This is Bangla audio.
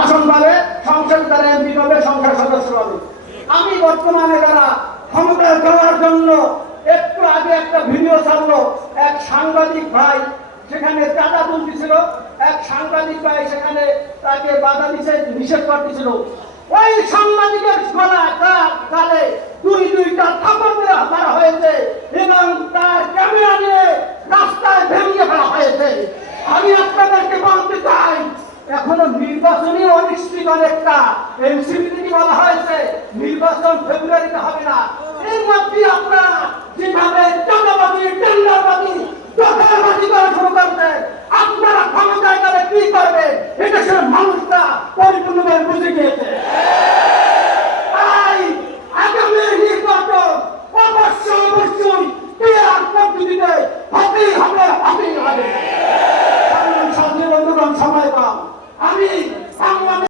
আসন পাবে সংসদ তারা এমপি পাবে সংসদ সদস্য পাবে আমি বর্তমানে তারা ক্ষমতায় যাওয়ার জন্য একটু আগে একটা ভিডিও ছাড়লো, এক সাংবাদিক ভাই সেখানে চাঁদা তুলতেছিল, এক সাংবাদিক ভাই সেখানে তাকে বাধা দিছে, নিষেধ করতেছিল। ওই সাংবাদিকের গলা তার গালে দুই দুইটা থাপড় মারা হয়েছে এবং তার ক্যামেরা নিয়ে রাস্তায় ভেঙে ফেলা হয়েছে। আমি নির্বাচনী অনিশ্চিত অনেকটা। এনসিপিতে বলা হয়েছে, নির্বাচন ফেব্রুয়ারিতে হবে না। এই মধ্যে আপনারা যেভাবে চাঁদাবাজি, টেন্ডারবাজি কি করবেন এটা সে মানুষটা বুঝে গিয়েছে। তাই আগামী নির্বাচন অবশ্যই অবশ্যই পিয়ার পদ্ধতিতে হবে, হতেই হবে। সময় পাও Amém.